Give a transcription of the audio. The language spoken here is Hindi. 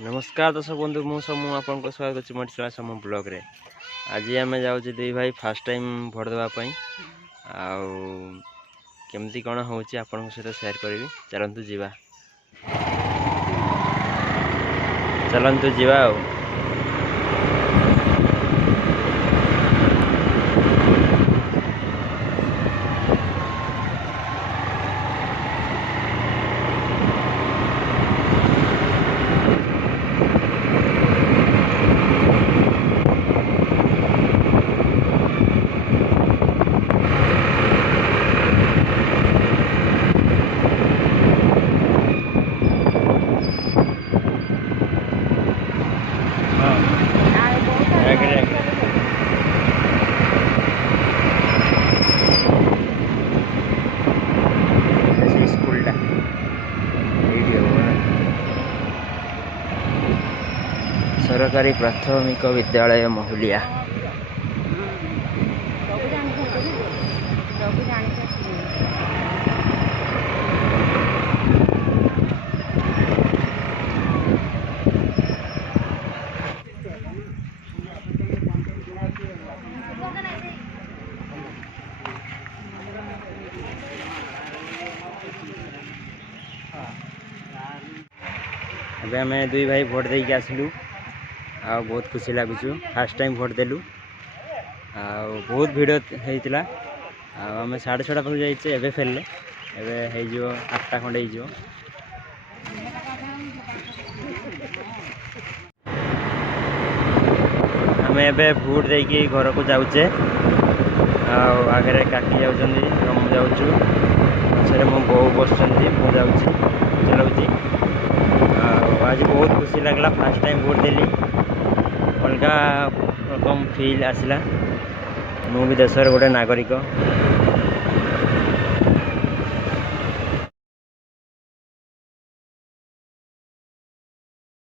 नमस्कार दर्शक बंधु मुझे आपको स्वागत करछि मटिसला सम ब्लॉग रे। आज आम जाऊँ दुई भाई फास्ट टाइम भोट देवाई केमती कौन हो सहित शेयर करी। चलतु जीवा चलतु जीवा सरकारी प्राथमिक विद्यालय महुलिया। अबे आम दुई भाई भोट देके आसलु आ बहुत खुशी लगुच। फास्ट टाइम भोट देलु आ बहुत भिड़ होता। आम 6:30 पाक जाइए एवं फेरले एवं 8टा खंडे हो। आम एवं भोट देकी घर को जाऊे आगे काकी जाऊँ पछे मो बो बस चलाऊँ। आज बहुत खुशी लगला फास्ट टाइम भोट देली अलग रकम फील आसला। मु भी देशर गोटे नागरिक।